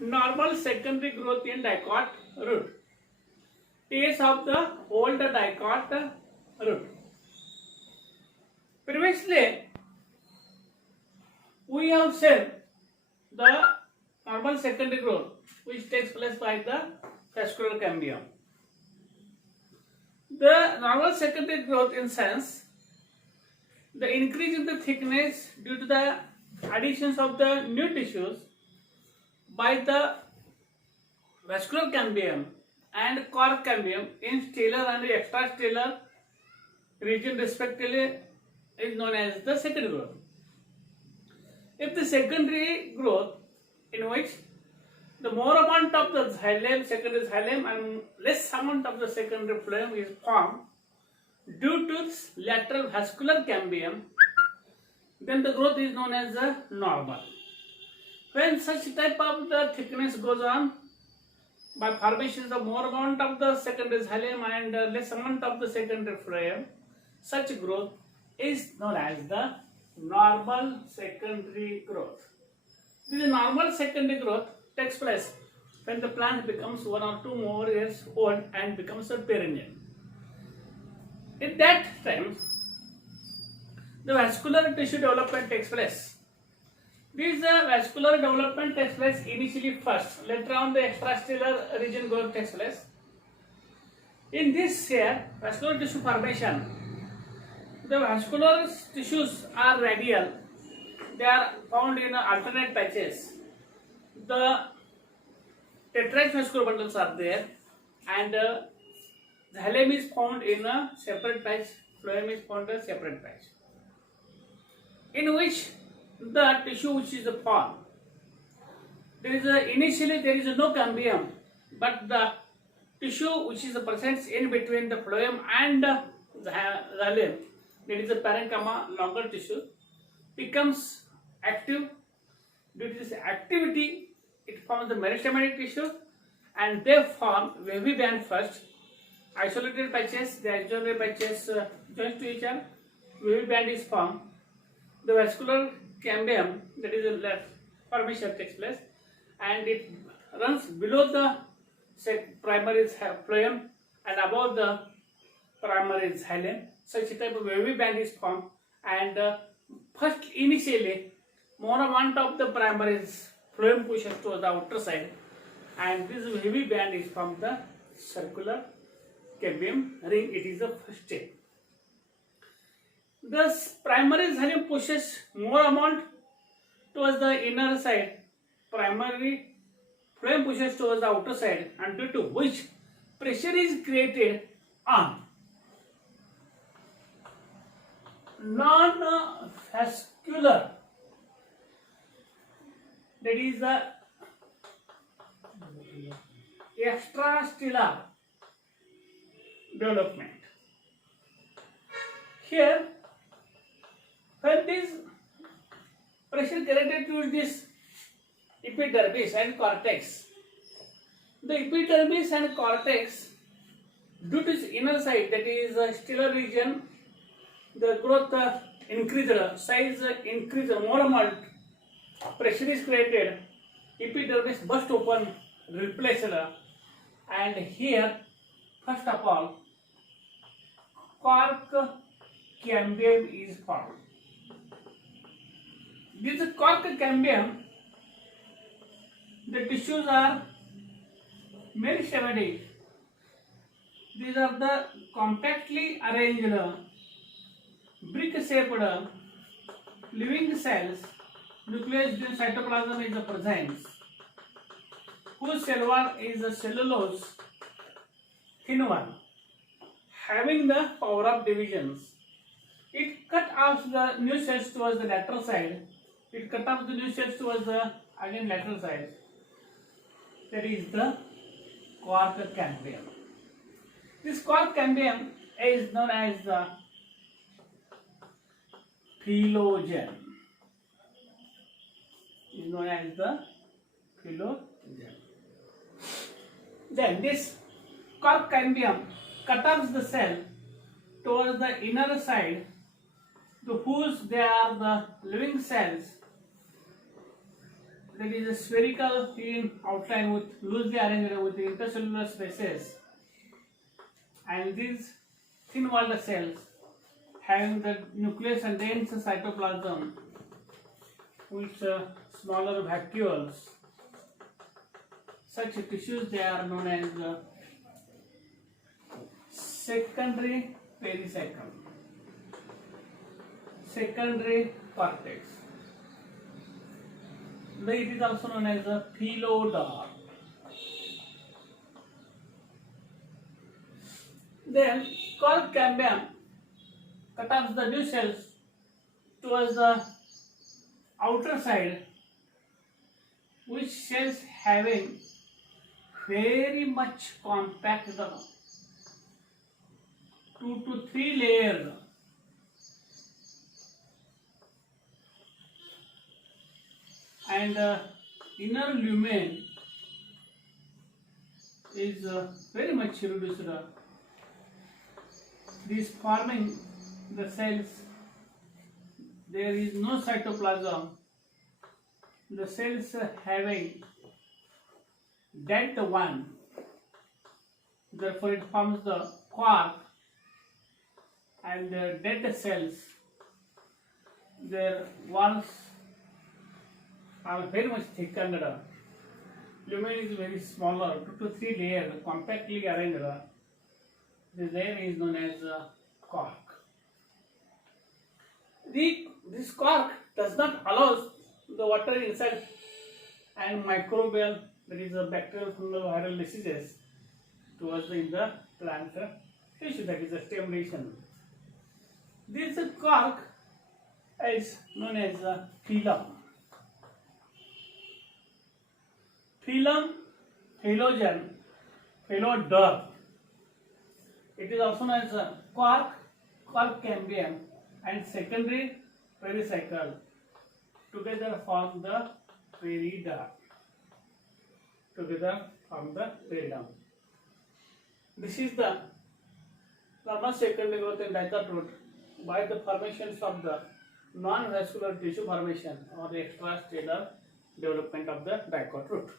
normal secondary growth in dicot root. Case of the old dicot root. Previously, we have said the normal secondary growth which takes place by the vascular cambium. The normal secondary growth in sense the increase in the thickness due to the additions of the new tissues by the vascular cambium and cork cambium in stellar and extrastellar region respectively is known as the secondary growth. If the secondary growth in which the more amount of the xylem, secondary xylem and less amount of the secondary phloem is formed due to lateral vascular cambium, then the growth is known as the normal. When such type of the thickness goes on by formation of more amount of the secondary xylem and less amount of the secondary phloem, such growth is known as the normal secondary growth. This normal secondary growth takes place when the plant becomes 1 or 2 more years old and becomes a perennial. At that time, the vascular tissue development takes place. This vascular development takes place initially first. Later on, the extracellular region growth takes place. In this here, vascular tissue formation, the vascular tissues are radial. They are found in alternate patches. The tetrad vascular bundles are there, and xylem is found in a separate patch, phloem is found in a separate patch, in which the tissue which is formed. Initially there is no cambium, but the tissue which is present in between the phloem and the xylem, that is the parenchyma longer tissue, becomes active. Due to this activity, it forms the meristematic tissue, and they form wavy band first. Isolated patches, the isolated patches join to each other. Wavy band is formed. The vascular cambium, that is the formation takes place, and it runs below the primary phloem and above the primary xylem. Such type of wavy band is formed, and first initially more amount of the primary phloem pushes to the outer side, and this wavy band is from the circular cambium ring. It is the first step. The primary xylem pushes more amount towards the inner side. Primary phloem pushes towards the outer side, and due to which pressure is created on non-vascular, that is the extrastellar development. Here, when this pressure created to this epidermis and cortex, the epidermis and cortex, due to its inner side, that is the stellar region, the growth increased, size increased, more amount pressure is created, epidermis burst open, replaced, and here first of all cork cambium is formed. This cork cambium, the tissues are meristematic. These are the compactly arranged brick-shaped living cells. Nucleus in cytoplasm is the presence, whose cell wall is a cellulose thin one, having the power of divisions. It cut off the new cells towards the lateral side. It cut off the new cells towards the again lateral side. That is the cork cambium. This cork cambium is known as the phloem. Is known as the phloem. Then this cork cambium cut off the cell towards the inner side, to whose they are the living cells, that is a spherical in outline with loosely arranged with intercellular spaces, and these thin-walled cells having the nucleus and dense cytoplasm with smaller vacuoles. Such tissues, they are known as secondary pericycle, secondary cortex. It is also known as a phylloderm. Then cork cambium cut off the new cells towards the outer side, which cells having very much compact 2 to 3 layers, and inner lumen is very much reduced. This forming the cells, there is no cytoplasm. The cells having delta 1, therefore it forms the quark, and the dead cells, their walls are very much thickened. Lumen is very smaller, 2 to 3 layers, compactly arranged. This layer is known as quark. This quark does not allow the water inside and microbial, that is a bacterial, fungal, viral diseases towards in the plant tissue, that is a stem lesion. This quark is known as a phylum. Phylum, phyllogen, phylloderm. It is also known as a cork, cork cambium, and secondary pericycle together form the periderm. This is the normal secondary growth in dicot root by the formations of the non-vascular tissue formation or the extracellular development of the dicot root.